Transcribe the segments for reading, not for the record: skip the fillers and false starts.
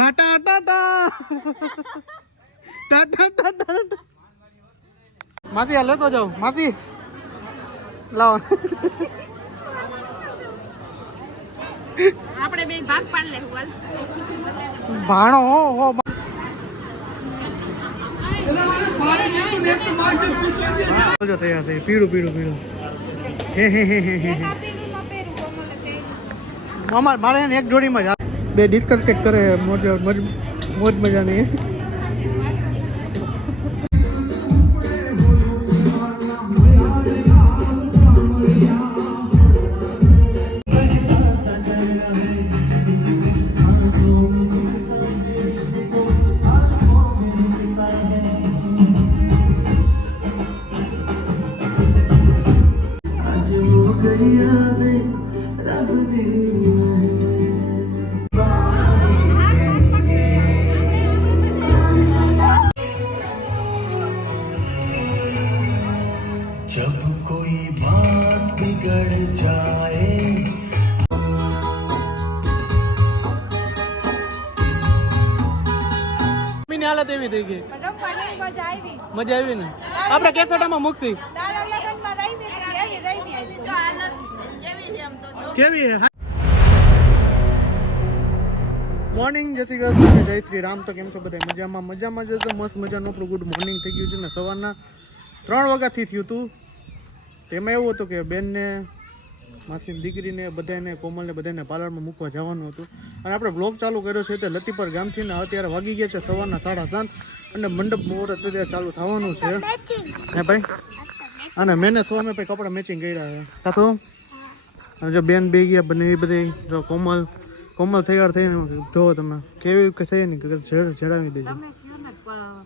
ટાટા ટાટા ટાટા ટાટા માસી આ લેતો જાઓ માસી લાવો આપણે બે ભાગ પાડ લે હુવાલ ભાણો હો તૈયાર થઈ પીળું પીળું પીળું મારે એક જોડીમાં જ બે ડિસ્કસ કરે મોજ મજાની जब कोई बात बिगड़ जाए મીની હાલત એવી થઈ ગઈ મજા આવી ને આપણે કેસેટામાં મૂકશી કેવી હે મોર્નિંગ જય શ્રી કૃષ્ણ જય શ્રી રામ તો કેમ છો બધા મજામાં જો તો મસ્ત મજાનું આપણું ગુડ મોર્નિંગ થઈ ગયું છે ને સવારના 3 વાગ્યાથી થયું હતું તેમાં એવું હતું કે બેનને માસીની દીકરીને બધાને કોમલને બધાને પાર્લરમાં મૂકવા જવાનું હતું અને આપણે બ્લોગ ચાલુ કર્યો છે તે લતીપર ગામથી ને અત્યારે વાગી ગયા છે સવારના 7:30 અને મંડપ મુહૂર્ત અત્યારે ચાલુ થવાનું છે હે ભાઈ અને મેને સ્વામે ભાઈ કપડાં મેચિંગ કર્યા છે કાતો અને જો બેન બે ગયા બને બધી જો કોમલ તૈયાર થઈને જો તમે કેવી થઈ ને જડાવી દેજો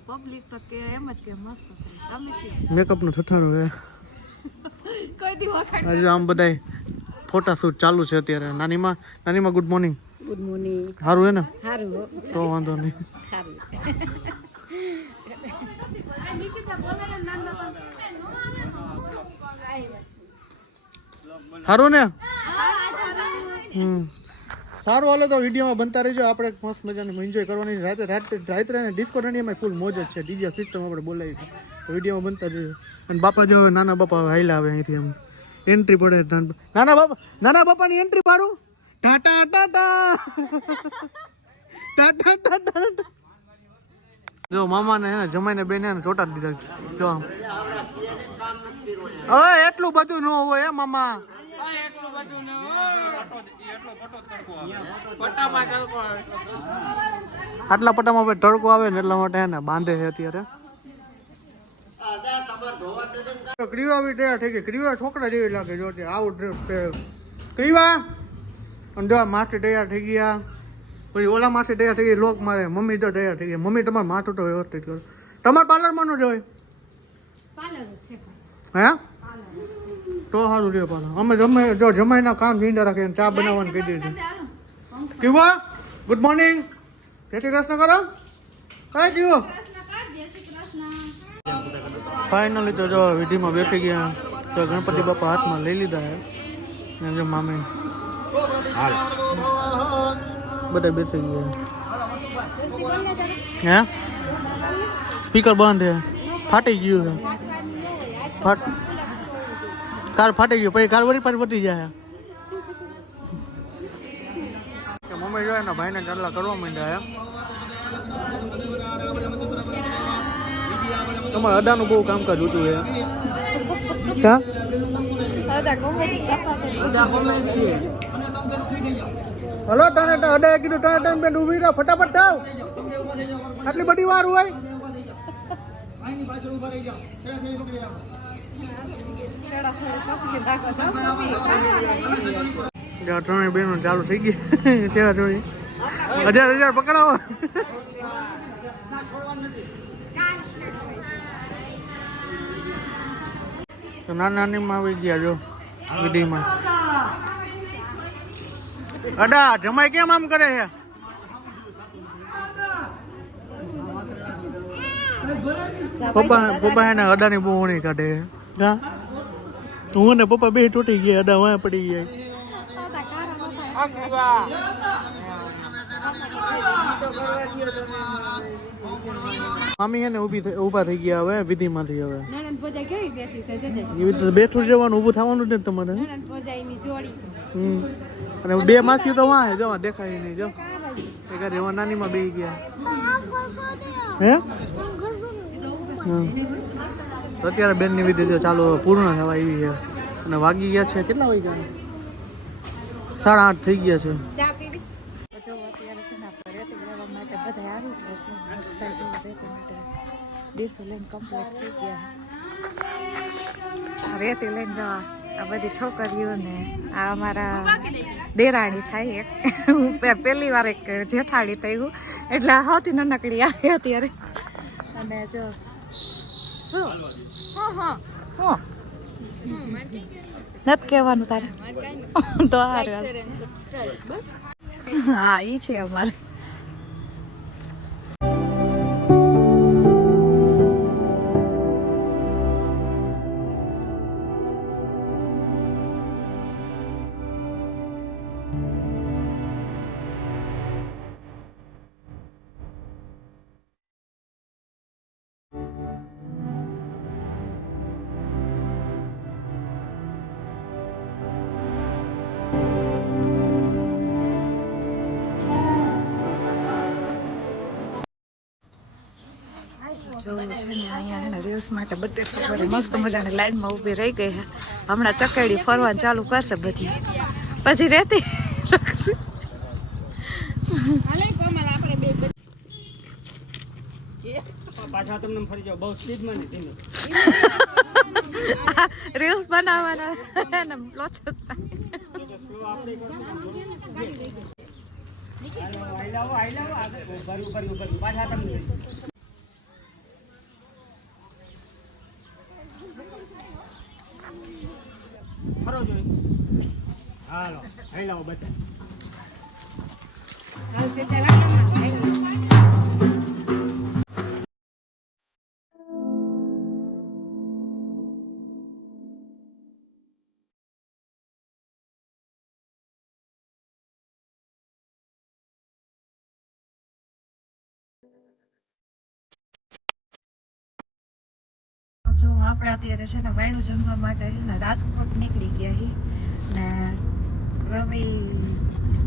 પબ્લિક તો કે એમ જ કે મસ્ત તમે મેકઅપ નું થઠારું હે કોઈ દી વખત આજે આમ બધાય ફોટા શૂટ ચાલુ છે અત્યારે નાનીમાં ગુડ મોર્નિંગ સારું હે ને સારું તો વાંધો નહીં સારું ને સારું હાલો તો વિડીયોમાં બનતા રહેજો આપણે મસ્ત મજાની એન્જોય કરવાની રાત્રે ડિસ્કો દાંડિયામાં ફૂલ મોજ જ છે ડીજે સિસ્ટમ આપણે બોલાવી છે તો વિડીયોમાં બનતા રહેજો અને બાપા જો નાના બાપા હાઈલા આવે અહીંથી આમ એન્ટ્રી પડે નાના બાપાની એન્ટ્રી મારું ટાટા ટાટા ટાટા ટાટા જો મામાને હે ને જમાઈને બેને ચોટા દીધા જો હવે એટલું બધું ન હોય હે મામા આટલા પટ્ટામાં તડકો આવે ને એટલા માટે ને બાંધે છે અત્યારે ક્રીવા બી તૈયાર થઈ ગઈ ક્રીવા છોકરા જેવી લાગે જો આવું ક્રીવા અને જો માથે તૈયાર થઈ ગયા પછી ઓલા માથે તૈયાર થઈ ગઈ લોક મારે મમ્મી તો તૈયાર થઈ ગઈ મમ્મી તમારે માથું તો વ્યવસ્થિત કરો તમારે પાર્લરમાં ન જોઈ હે તો સારું રે પાછા અમે જો જમાઈના કામ જીંડા રાખે ચા બનાવવાનું કહી દીધું કેવા ગુડ મોર્નિંગ જય શ્રી કૃષ્ણ કરો કઈ જીવો ફાઇનલી તો જો વિધિમાં બેઠી ગયા તો ગણપતિ બાપા હાથમાં લઈ લીધા હે જો મામે બધા બેસી ગયા હે સ્પીકર બંધ હે ફાટી ગયું હે કાર ફાટી ગયું પછી કાર વળી પાછી વધી જાય મમ્મી જોઈએ ને ભાઈને ચાલલા કરવા માંડ્યા તમારે અડાનું બહુ કામકાજ હતું હે હલો તને અડાએ કીધું તને ટાઈમ પેન્ટ ઉભી રહો ફટાફટ થાવ આટલી બધી વાર હોય ત્રણેય બહેનો ચાલુ થઈ ગઈ ત્યાં જોઈ 1000 પકડાવો નાનીમાં આવી ગયા જો વિડીમાં અડા જમાઈ કેમ આમ કરે છે પપ્પા એને અડાની બહુ ઊણી કાઢે હા હું ને પપ્પા બે તૂટી ગયા અડા વાં પડી ગયા મામી હે ને ઊભા થઈ ગયા હવે વિધિમાંથી હવે નણંદ ભોજાઈ કેવી બેઠી છે જજે એવી રીતે બેઠું જવાનું ઊભું થવાનું જ ને તમારે નણંદ ભોજાઈની જોડી અને બે માસીઓ તો વાં જો દેખાય નહીં જો એક રેવા નાનીમાં બેહી ગયા હે તો અત્યારે બેનની વિધિ જો ચાલુ પૂર્ણ થવા આવી છે અને વાગી ગયા છે કેટલા વાગ્યા 8:30 થઈ ગયા છે ચા પીવી જો અત્યારે છે ને આપણે રેતી લેવા માટે બધા આવી ગયા છે અત્યારે જો રેતી માટે દેશો લઈને કમ્પ્લીટ થઈ ગયા રેતી લઈને જવા આ બધી છોકરીઓને આ અમારા દેરાણી થાય એક હું પહેલી વાર એક જેઠાણી થઈ હું એટલે સૌથી નાનકડી આવી અત્યારે અને જો નથી કહેવાનું તારે તો હા ઈ છે અમારે જોવું છે ને અહીંયા રીલ્સ માટે બધે ખબર મસ્ત મજાની લાઈનમાં ઊભી રહી ગઈ છે હમણાં ચકેડી ફરવાનું ચાલુ કરશે બધી પછી રહેતી રીલ્સ બનાવવાના લોચો હાલો હાઈ લાવો બધા આપણે અત્યારે છે ને વાયણું જમવા માટે રાજકોટ નીકળી ગયા છીએ ને રવિ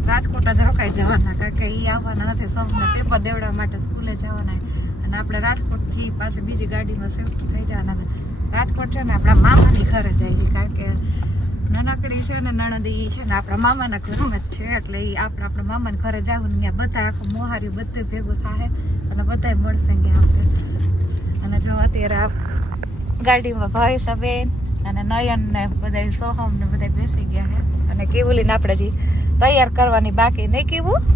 રાજકોટ જ રોકાઈ જવાના કારણ કે એ આવવાના નથી સૌને પેપર દેવડાવવા માટે સ્કૂલે જવાના અને આપણે રાજકોટથી પાછી બીજી ગાડીમાં શિફ્ટ થઈ જવાના રાજકોટ છે ને આપણા મામાની ઘરે જાય કારણ કે નાનકડી છે ને નણંદી છે ને આપણા મામાના ઘરમાં જ છે એટલે એ આપણા મામાના ઘરે જવું ને ત્યાં બધા આખું મોહારી બધે ભેગું થાય અને બધા મળશે ગયા આપણે અને જો અત્યારે ગાડીમાં ભાઈ સાબેન અને નયન ને બધા સોહમ ને બધા બેસી ગયા છે અને કેવુલીને આપણે જે તૈયાર કરવાની બાકી નહીં કેવું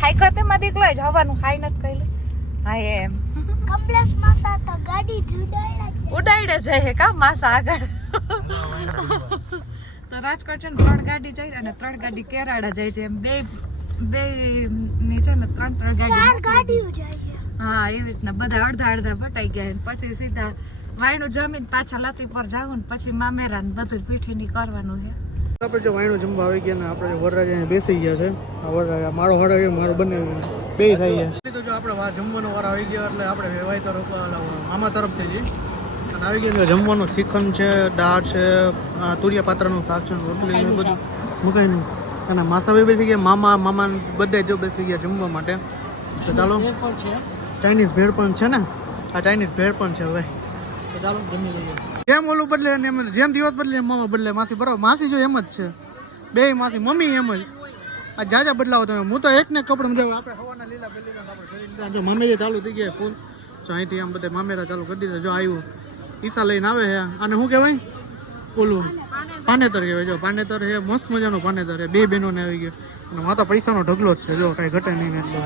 હાઈ કરતે માં દીકલો જવાનું હાઈ નથી કહી લે હા એમ કમલેશ માસા તો ગાડી ઉડાડે જાય કા માસા આગળ તો રાજકોટ છે ને 3 ગાડી જાય અને 3 ગાડી કેરાડા જાય છે એમ બે ની છે ને 3 ગાડીઓ જાય હા એવી રીતના બધા અડધા ભટાઈ ગયા પછી સીધા વાયણું જમીન પાછા લતી પર જાવું ને પછી મામેરા ને બધું પીઠીની કરવાનું છે આપણે જો વાયણું જમવા આવી ગયા ને આપણે વરરાજ અહીંયા બેસી ગયા છે આ વરરાજ મારો હરાવ્યો મારો બંને બે થઈ ગયા તો જો આપણે જમવાનો વાર આવી ગયા એટલે આપણે વેવાઈ તરફ મામા તરફથી જઈએ અને આવી ગયા જમવાનું શ્રીખંડ છે દાળ છે તુરિયા પાત્રનું શાક છે રોટલી બધું મુકાઈને અને માસાભાઈ બેસી ગયા મામા બધે જો બેસી ગયા જમવા માટે તો ચાલો ચાઇનીઝ ભેળ પણ છે ને આ ચાઇનીઝ ભેળ પણ છે હવે તો ચાલો જમી લઈએ જેમ ઓલું બદલે ને એમ જેમ દિવસ બદલે એમ મામા બદલે માસી બરાબર માસી જો એમ જ છે બે માસી મમ્મી એમ જ આ જાજા બદલાવો તમે હું તો એક ને કપડે મજા આપણે હવાના લીલા આપણે જો મામેરા ચાલુ થઈ ગયા ફૂલ જો અહીંથી આમ બધા મામેરા ચાલુ કરી દીધા જો આવ્યું ઈસા લઈને આવે છે અને શું કહેવાય ઓલું પાનેતર કહેવાય જો પાનેતર છે મસ્ત મજાનું પાનેતર છે બે બહેનોને આવી ગયો અને માતા પૈસાનો ઢગલો જ છે જો કાંઈ ઘટે નહીં એટલો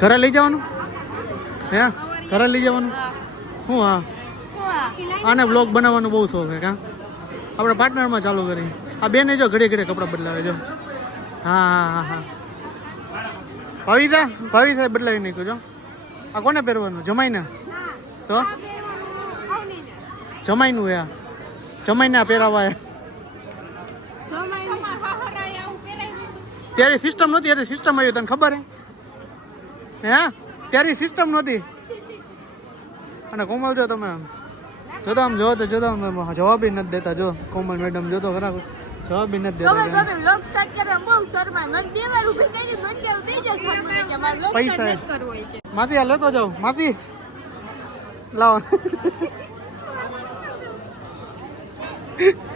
ઘરે લઈ જવાનું હે ઘરે લઈ જવાનું શું હા આને બ્લોગ બનાવવાનો બહુ શોખ છે કા આપણે પાર્ટનરમાં ચાલુ કરી આ બેને જો ઘડી ઘડી કપડાં બદલાવે જો હા હા હા ભાવિસા બદલાવી નાખ્યું જો આ કોને પહેરવાનું જમાઈને તો જમાઈનું યા જમાઈને પહેરાવા ત્યારે સિસ્ટમ નહોતી, ત્યારે સિસ્ટમ આવી, તને ખબર હે ત્યારે સિસ્ટમ નહોતી. અને કોમલ જો તમે જોતો આમ જો તો જોતો જવાબ નથી દેતા. જો કોમલ મેડમ જોતો ખરા જવાબ નથી દેતા. પૈસા માસી આ લેતો જાઉં માસી લાવો.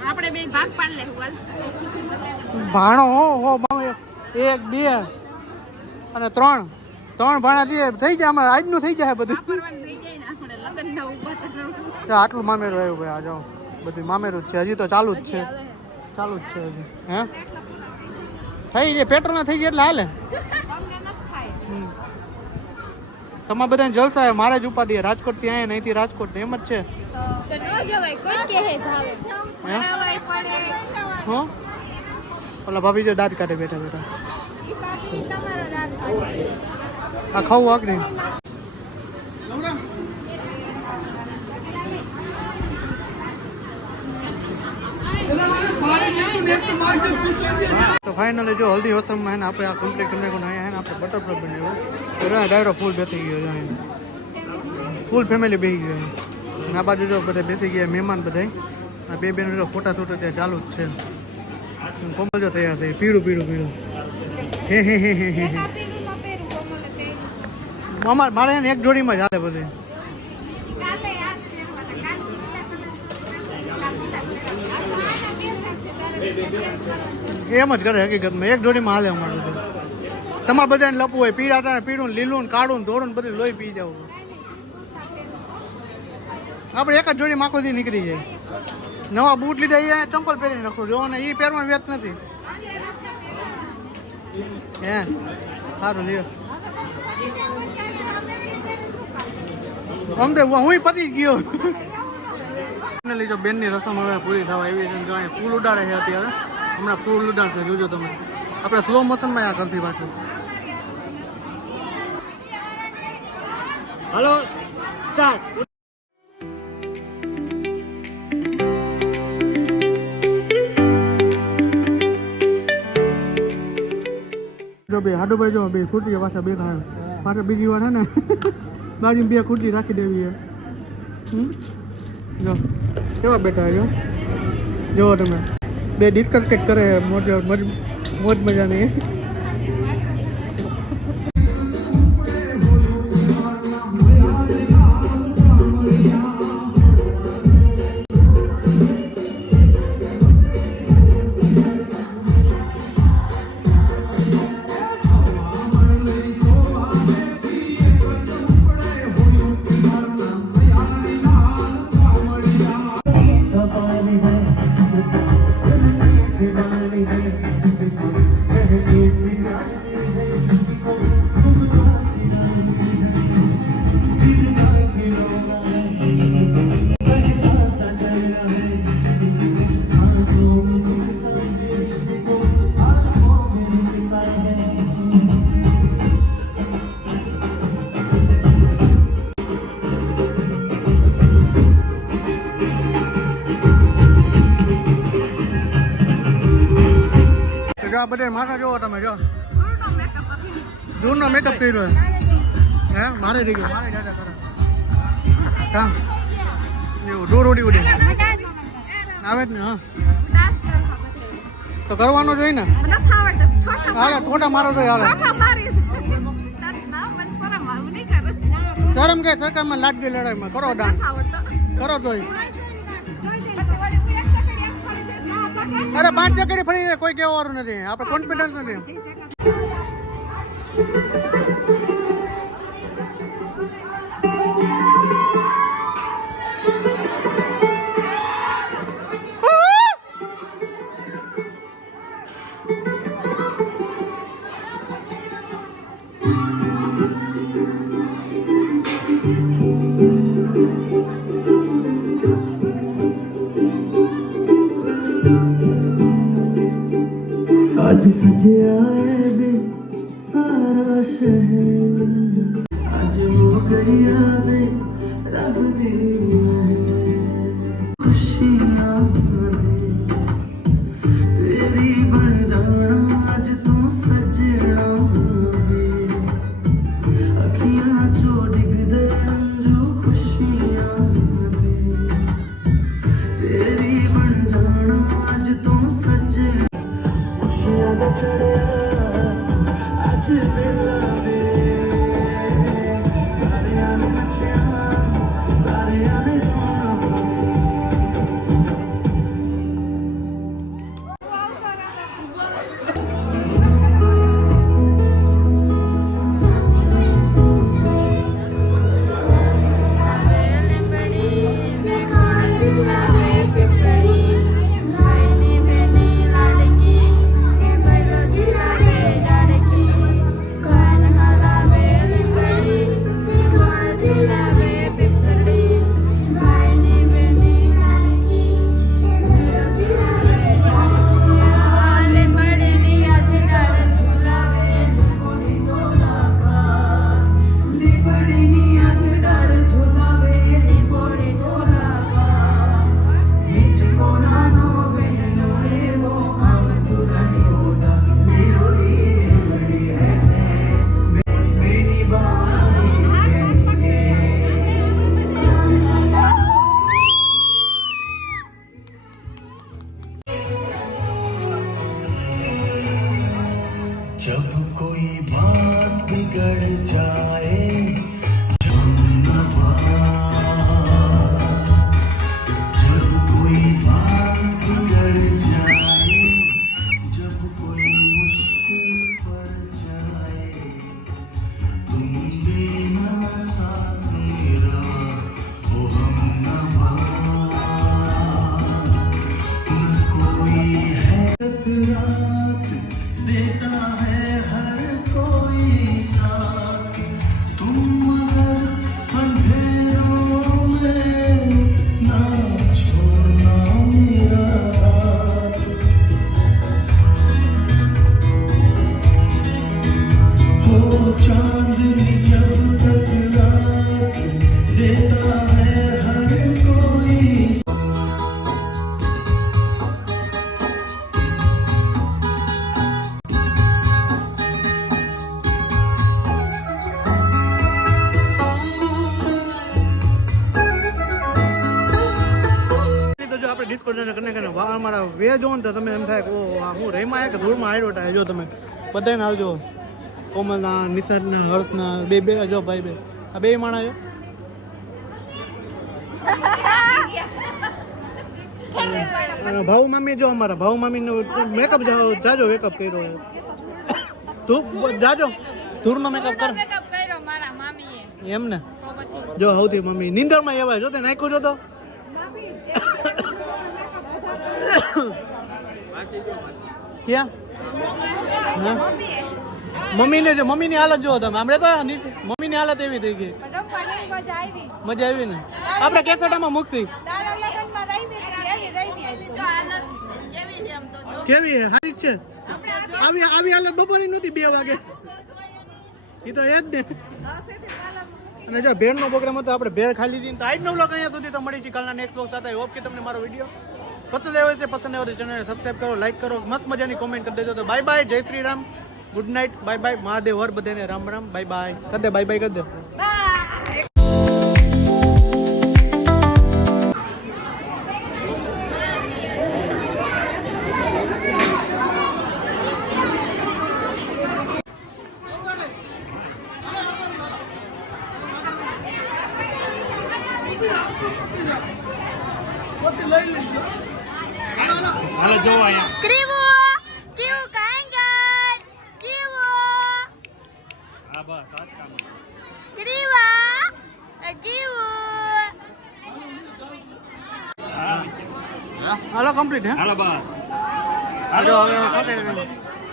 આપણે બે ભાગ પાડ લે હુવાલ ભાણો હો 1 2 અને 3 ભાણા થઈ જાય. આમાં આજનું થઈ જાય બધું. પરવાન થઈ જાય ને આપણે લગન ના ઉભા તો આટલું મામેરું આવ્યું ભાઈ. આ જાઓ બધું મામેરું જ છે, હજી તો ચાલુ જ છે હજી. હે થઈ જાય પેટ્રોલ થઈ જાય એટલે હાલે. તમારે બધાને જલસા હે, મારે જ ઉપાધિ હે. રાજકોટ થી અહીંયા અહીંથી રાજકોટ એમ જ છે. હો ઓલા ભાભી જો દાંત કાઢે બેઠા બેઠા. આ ખાવું વાક નહીં. તો ફાઇનલી જો હલ્દી રસમમાં હે ને આપણે આ કમ્પ્લીટ કરી નાખ્યું. અહીંયા હે ને આપણે બટરફ્લાય બનાવ્યો. ડાયરો ફૂલ બેસી ગયો છે. ફૂલ ફેમિલી બેસી ગયો. અને આ બાજુ જો બધા બેસી ગયા મહેમાન બધા. આ બે બેનો ફોટા શૂટ ત્યાં ચાલુ જ છે. કોમલ જો તૈયાર થઈ પીળું હે મારે એને એક જોડીમાં જ હાલે બધે. એમ જ કરે હકીકતમાં એક જોડીમાં હાલે અમારું બધું. તમારે બધાને લપવું હોય પીળા પીળું લીલું કાળું ધોળું બધું લોહી પી જવું. આપણે એક જ જોડીમાં આખો દી નીકળી જાય. નવા બૂટ લીધા એ ચંપલ પહેરીને રાખું જો ને એ પહેરવાનું વ્યર્થ નથી. હે સારું લ્યો. આમ તો હું પતી ગયો. લીધો બેનની રસમ હવે પૂરી થવા એવી છે. ફૂલ ઉડાડે છે અત્યારે. હમણાં ફૂલ ઉડાડશે જોજો તમે. આપણે સ્લો મોશનમાં આ કરતી પાછું. હાલો સ્ટાર્ટ. જો બે હાડુભાઈ જો બે ખુરશી પાછા બે ખાય પાછા બીજી વાર હે ને બાજુ 2 ખુરશી રાખી દેવી છે. જો કેવા બેઠા જો જો તમે બે ડિસ્કસ કંઈક કરે મોજ મજાની. આ બધા માથા જોવો તમે જો દૂરનો મેકઅપ કર્યો હે મારે થઈ ગયો મારે દાદા કરે કામ એવું દૂર ઉડી આવે જ ને. હા તો કરવાનો જોઈએ ને. હાલે ઠોટા મારો તો હાલે. શરમ કે સરકારમાં લાડકી લડાઈમાં કરો ડાન્સ કરો તોય. અરે 5 સેકન્ડ ફરીને કોઈ કહેવાનું નથી. આપણે કોન્ફિડન્સ નથી. आज सजे आए बे सारा शहर, आज हो गई बे रब दी खुशियां तेरी बन जाना आज तू मिलावे सारे आने बच्चियां सारे आने जब कोई बात बिगड़ जाए जब कोई बात बिगड़ जाए जब कोई मुश्किल पड़ जाए तुम देना साथ मेरा ओ हमनवा कोई है रात देता है हर कोई साथ तुम मगर अंधेरों में ना छोड़ना मेरा हाथ हो चांदनी जब तक रात देता है हर कोई તો જો આપણે ડિસ્કોર્ડને કનેક્ટ કરીને અમારા વેજ ઓન તો તમે એમ થાય કે ઓ હું રેમાં આવ્યા કે ધૂળમાં આવ્યો થાય જો તમે બધાને આવજો કોમલના નિશાદના હર્ષના બે જો ભાઈ બે આ બે માણા છે અને ભાઉ મામી જો અમારા ભાઉ મામીનો મેકઅપ જાજો મેકઅપ કર્યો તું જાજો ધૂળનો મેકઅપ કર એમ ને જો સૌથી મમ્મી નીંદરમાં એવા જો તે નાખ્યું જો તો ક્યાં મમ્મીને જો મમ્મીની હાલત જો તમે હમણાં તો મમ્મીની હાલત એવી થઈ ગઈ મજા આવી ને આપણે કેસેટામાં મૂકશી કેવી છે સારી જ છે આવી હાલત બપોરની નહોતી 2 વાગે એ તો એ જ ને અને જો ભેળનો પ્રોગ્રામ હતો આપણે ભેળ ખાઈ લીધી તો આજનો વ્લોગ અહીંયા સુધી તો મળી છે કાલના નેક્સ્ટ વ્લોગ સાથે હોપ કે તમને મારો વિડીયો પસંદ આવ્યો છે પસંદ આવ્યો તો ચેનલને સબસ્ક્રાઈબ કરો લાઈક કરો મસ્ત મજાની કોમેન્ટ કરી દેજો તો બાય બાય જય Shri Ram good night bye bye Mahadev હર બધાને રામ રામ બાય બાય કરી દે બાય બાય કરી દે હાલો જો અહીંયા क्रीवो क्यों कहेंगे क्रीवो હા બસ આજ કામ क्रीवा क्रीवो હા હાલો કમ્પ્લીટ હે હાલો બસ હાલો હવે